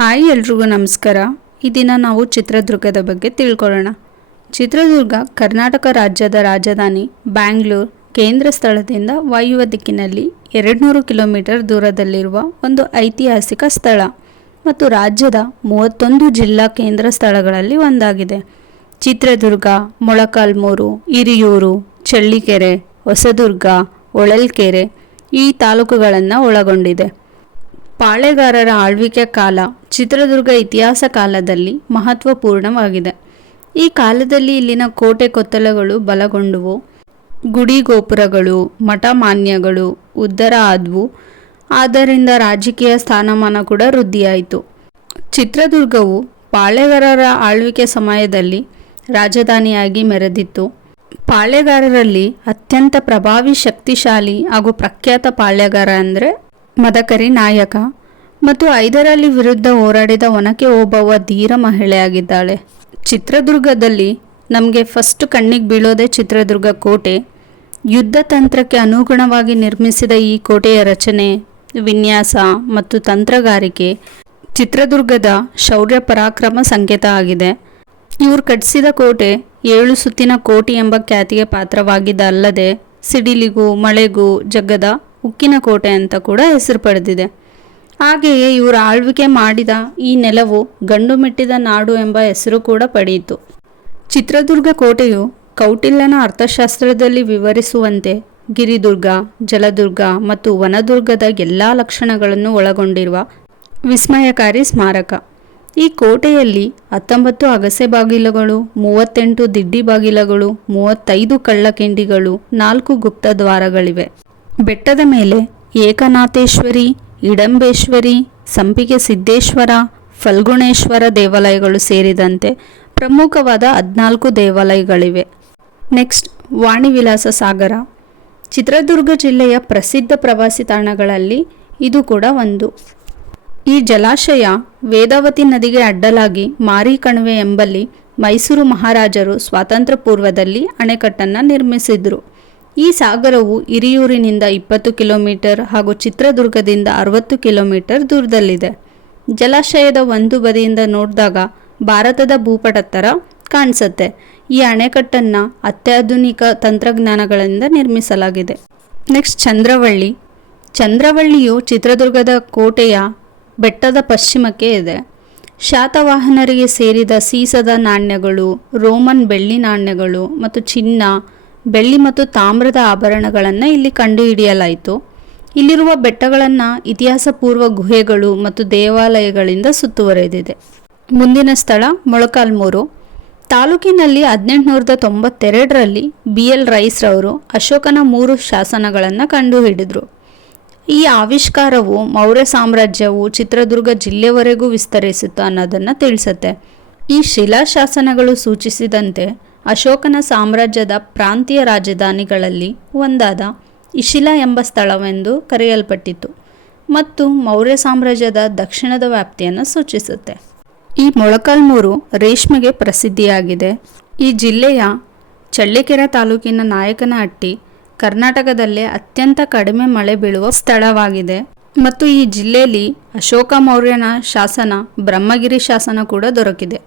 Hi ಎಲ್ರಿಗೂ ನಮಸ್ಕಾರ. ಈ ದಿನ ನಾವು ಚಿತ್ರದುರ್ಗದ ಬಗ್ಗೆ ತಿಳ್ಕೊಳ್ಳೋಣ. ಚಿತ್ರದುರ್ಗ ಕರ್ನಾಟಕ ರಾಜ್ಯದ ರಾಜಧಾನಿ ಬ್ಯಾಂಗ್ಳೂರು ಕೇಂದ್ರ ಸ್ಥಳದಿಂದ ವಾಯುವ್ಯ ದಿಕ್ಕಿನಲ್ಲಿ 200 ಕಿಲೋಮೀಟರ್ ದೂರದಲ್ಲಿರುವ ಒಂದು ಐತಿಹಾಸಿಕ ಸ್ಥಳ ಮತ್ತು ರಾಜ್ಯದ 31 ಜಿಲ್ಲಾ ಕೇಂದ್ರ ಸ್ಥಳಗಳಲ್ಲಿ ಒಂದಾಗಿದೆ. ಚಿತ್ರದುರ್ಗ, ಮೊಳಕಾಲ್ಮೂರು, ಹಿರಿಯೂರು, ಚಳ್ಳಕೆರೆ, ಹೊಸದುರ್ಗ, ಹೊಳಲ್ಕೆರೆ ಈ ತಾಲೂಕುಗಳನ್ನು ಒಳಗೊಂಡಿದೆ. ಪಾಳೆಗಾರರ ಆಳ್ವಿಕೆ ಕಾಲ ಚಿತ್ರದುರ್ಗ ಇತಿಹಾಸ ಕಾಲದಲ್ಲಿ ಮಹತ್ವಪೂರ್ಣವಾಗಿದೆ. ಈ ಕಾಲದಲ್ಲಿ ಇಲ್ಲಿನ ಕೋಟೆ ಕೊತ್ತಲಗಳು ಬಲಗೊಂಡವು, ಗುಡಿ ಗೋಪುರಗಳು, ಮಠ ಮಾನ್ಯಗಳು ಉದ್ಧಾರ ಆದವು. ಆದ್ದರಿಂದ ರಾಜಕೀಯ ಸ್ಥಾನಮಾನ ಕೂಡ ವೃದ್ಧಿಯಾಯಿತು. ಚಿತ್ರದುರ್ಗವು ಪಾಳೆಗಾರರ ಆಳ್ವಿಕೆ ಸಮಯದಲ್ಲಿ ರಾಜಧಾನಿಯಾಗಿ ಮೆರೆದಿತ್ತು. ಪಾಳೆಗಾರರಲ್ಲಿ ಅತ್ಯಂತ ಪ್ರಭಾವಿ, ಶಕ್ತಿಶಾಲಿ ಹಾಗೂ ಪ್ರಖ್ಯಾತ ಪಾಳೆಗಾರ ಅಂದರೆ ಮದಕರಿ ನಾಯಕ ಮತ್ತು ಹೈದರಾಲಿ ವಿರುದ್ಧ ಹೋರಾಡಿದ ಒನಕೆ ಓಬವ್ವ ಧೀರ ಮಹಿಳೆಯಾಗಿದ್ದಾಳೆ. ಚಿತ್ರದುರ್ಗದಲ್ಲಿ ನಮಗೆ ಫಸ್ಟ್ ಕಣ್ಣಿಗೆ ಬೀಳೋದೇ ಚಿತ್ರದುರ್ಗ ಕೋಟೆ. ಯುದ್ಧ ತಂತ್ರಕ್ಕೆ ಅನುಗುಣವಾಗಿ ನಿರ್ಮಿಸಿದ ಈ ಕೋಟೆಯ ರಚನೆ, ವಿನ್ಯಾಸ ಮತ್ತು ತಂತ್ರಗಾರಿಕೆ ಚಿತ್ರದುರ್ಗದ ಶೌರ್ಯ ಪರಾಕ್ರಮ ಸಂಕೇತ ಆಗಿದೆ. ಇವರು ಕಟ್ಟಿಸಿದ ಕೋಟೆ 7 ಸುತ್ತಿನ ಕೋಟೆ ಎಂಬ ಖ್ಯಾತಿಗೆ ಪಾತ್ರವಾಗಿದ್ದ ಅಲ್ಲದೆ ಸಿಡಿಲಿಗೂ ಮಳೆಗೂ ಜಗ್ಗದ ಉಕ್ಕಿನ ಕೋಟೆ ಅಂತ ಕೂಡ ಹೆಸರು ಪಡೆದಿದೆ. ಹಾಗೆಯೇ ಇವರು ಆಳ್ವಿಕೆ ಮಾಡಿದ ಈ ನೆಲವು ಗಂಡು ಮೆಟ್ಟಿದ ನಾಡು ಎಂಬ ಹೆಸರು ಕೂಡ ಪಡೆಯಿತು. ಚಿತ್ರದುರ್ಗ ಕೋಟೆಯು ಕೌಟಿಲ್ಯನ ಅರ್ಥಶಾಸ್ತ್ರದಲ್ಲಿ ವಿವರಿಸುವಂತೆ ಗಿರಿದುರ್ಗ, ಜಲದುರ್ಗ ಮತ್ತು ವನದುರ್ಗದ ಎಲ್ಲ ಲಕ್ಷಣಗಳನ್ನು ಒಳಗೊಂಡಿರುವ ವಿಸ್ಮಯಕಾರಿ ಸ್ಮಾರಕ. ಈ ಕೋಟೆಯಲ್ಲಿ 19 ಅಗಸೆ ಬಾಗಿಲುಗಳು, 38 ದಿಡ್ಡಿ ಬಾಗಿಲುಗಳು, 35 ಕಳ್ಳಕಿಂಡಿಗಳು, 4 ಗುಪ್ತ ದ್ವಾರಗಳಿವೆ. ಬೆಟ್ಟದ ಮೇಲೆ ಏಕನಾಥೇಶ್ವರಿ, ಇಡಂಬೇಶ್ವರಿ, ಸಂಪಿಗೆ ಸಿದ್ದೇಶ್ವರ, ಫಲ್ಗುಣೇಶ್ವರ ದೇವಾಲಯಗಳು ಸೇರಿದಂತೆ ಪ್ರಮುಖವಾದ 14 ದೇವಾಲಯಗಳಿವೆ. ನೆಕ್ಸ್ಟ್, ವಾಣಿವಿಲಾಸ ಸಾಗರ. ಚಿತ್ರದುರ್ಗ ಜಿಲ್ಲೆಯ ಪ್ರಸಿದ್ಧ ಪ್ರವಾಸಿ ತಾಣಗಳಲ್ಲಿ ಇದು ಕೂಡ ಒಂದು. ಈ ಜಲಾಶಯ ವೇದಾವತಿ ನದಿಗೆ ಅಡ್ಡಲಾಗಿ ಮಾರಿಕಣಿವೆ ಎಂಬಲ್ಲಿ ಮೈಸೂರು ಮಹಾರಾಜರು ಸ್ವಾತಂತ್ರ್ಯ ಪೂರ್ವದಲ್ಲಿ ಅಣೆಕಟ್ಟನ್ನು ನಿರ್ಮಿಸಿದರು. ಈ ಸಾಗರವು ಹಿರಿಯೂರಿನಿಂದ 20 ಕಿಲೋಮೀಟರ್ ಹಾಗೂ ಚಿತ್ರದುರ್ಗದಿಂದ 60 ಕಿಲೋಮೀಟರ್ ದೂರದಲ್ಲಿದೆ. ಜಲಾಶಯದ ಒಂದು ಬದಿಯಿಂದ ನೋಡಿದಾಗ ಭಾರತದ ಭೂಪಟದ ಥರ ಕಾಣಿಸುತ್ತೆ. ಈ ಅಣೆಕಟ್ಟನ್ನು ಅತ್ಯಾಧುನಿಕ ತಂತ್ರಜ್ಞಾನಗಳಿಂದ ನಿರ್ಮಿಸಲಾಗಿದೆ. ನೆಕ್ಸ್ಟ್, ಚಂದ್ರವಳ್ಳಿ. ಚಂದ್ರವಳ್ಳಿಯು ಚಿತ್ರದುರ್ಗದ ಕೋಟೆಯ ಬೆಟ್ಟದ ಪಶ್ಚಿಮಕ್ಕೆ ಇದೆ. ಶಾತವಾಹನರಿಗೆ ಸೇರಿದ ಸೀಸದ ನಾಣ್ಯಗಳು, ರೋಮನ್ ಬೆಳ್ಳಿ ನಾಣ್ಯಗಳು ಮತ್ತು ಚಿನ್ನ, ಬೆಳ್ಳಿ ಮತ್ತು ತಾಮ್ರದ ಆಭರಣಗಳನ್ನು ಇಲ್ಲಿ ಕಂಡುಹಿಡಿಯಲಾಯಿತು. ಇಲ್ಲಿರುವ ಬೆಟ್ಟಗಳನ್ನು ಇತಿಹಾಸ ಪೂರ್ವ ಗುಹೆಗಳು ಮತ್ತು ದೇವಾಲಯಗಳಿಂದ ಸುತ್ತುವರೆದಿದೆ. ಮುಂದಿನ ಸ್ಥಳ ಮೊಳಕಾಲ್ಮೂರು. ತಾಲೂಕಿನಲ್ಲಿ 1892ರಲ್ಲಿ BL ರೈಸ್ರವರು ಅಶೋಕನ 3 ಶಾಸನಗಳನ್ನು ಕಂಡುಹಿಡಿದರು. ಈ ಆವಿಷ್ಕಾರವು ಮೌರ್ಯ ಸಾಮ್ರಾಜ್ಯವು ಚಿತ್ರದುರ್ಗ ಜಿಲ್ಲೆವರೆಗೂ ವಿಸ್ತರಿಸಿತು ಅನ್ನೋದನ್ನು ತಿಳಿಸುತ್ತೆ. ಈ ಶಿಲಾಶಾಸನಗಳು ಸೂಚಿಸಿದಂತೆ ಅಶೋಕನ ಸಾಮ್ರಾಜ್ಯದ ಪ್ರಾಂತೀಯ ರಾಜಧಾನಿಗಳಲ್ಲಿ ಒಂದಾದ ಇಶಿಲಾ ಎಂಬ ಸ್ಥಳವೆಂದು ಕರೆಯಲ್ಪಟ್ಟಿತು ಮತ್ತು ಮೌರ್ಯ ಸಾಮ್ರಾಜ್ಯದ ದಕ್ಷಿಣದ ವ್ಯಾಪ್ತಿಯನ್ನು ಸೂಚಿಸುತ್ತೆ. ಈ ಮೊಳಕಾಲ್ಮೂರು ರೇಷ್ಮೆಗೆ ಪ್ರಸಿದ್ಧಿಯಾಗಿದೆ. ಈ ಜಿಲ್ಲೆಯ ಚಳ್ಳಕೆರೆ ತಾಲೂಕಿನ ನಾಯಕನಹಟ್ಟಿ ಕರ್ನಾಟಕದಲ್ಲೇ ಅತ್ಯಂತ ಕಡಿಮೆ ಮಳೆ ಬೀಳುವ ಸ್ಥಳವಾಗಿದೆ ಮತ್ತು ಈ ಜಿಲ್ಲೆಯಲ್ಲಿ ಅಶೋಕ ಮೌರ್ಯನ ಶಾಸನ, ಬ್ರಹ್ಮಗಿರಿ ಶಾಸನ ಕೂಡ ದೊರಕಿದೆ.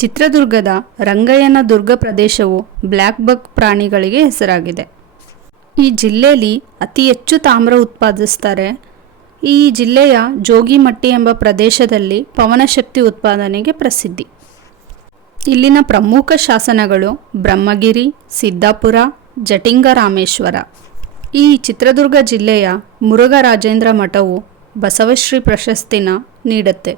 ಚಿತ್ರದುರ್ಗದ ರಂಗಯ್ಯನ ದುರ್ಗ ಪ್ರದೇಶವು ಬ್ಲ್ಯಾಕ್ ಬಕ್ ಪ್ರಾಣಿಗಳಿಗೆ ಹೆಸರಾಗಿದೆ. ಈ ಜಿಲ್ಲೆಯಲ್ಲಿ ಅತಿ ಹೆಚ್ಚು ತಾಮ್ರ ಉತ್ಪಾದಿಸ್ತಾರೆ. ಈ ಜಿಲ್ಲೆಯ ಜೋಗಿಮಟ್ಟಿ ಎಂಬ ಪ್ರದೇಶದಲ್ಲಿ ಪವನಶಕ್ತಿ ಉತ್ಪಾದನೆಗೆ ಪ್ರಸಿದ್ಧಿ. ಇಲ್ಲಿನ ಪ್ರಮುಖ ಶಾಸನಗಳು ಬ್ರಹ್ಮಗಿರಿ, ಸಿದ್ದಾಪುರ, ಜಟಿಂಗ ರಾಮೇಶ್ವರ. ಈ ಚಿತ್ರದುರ್ಗ ಜಿಲ್ಲೆಯ ಮುರುಘರಾಜೇಂದ್ರ ಮಠವು ಬಸವಶ್ರೀ ಪ್ರಶಸ್ತಿನ ನೀಡುತ್ತೆ.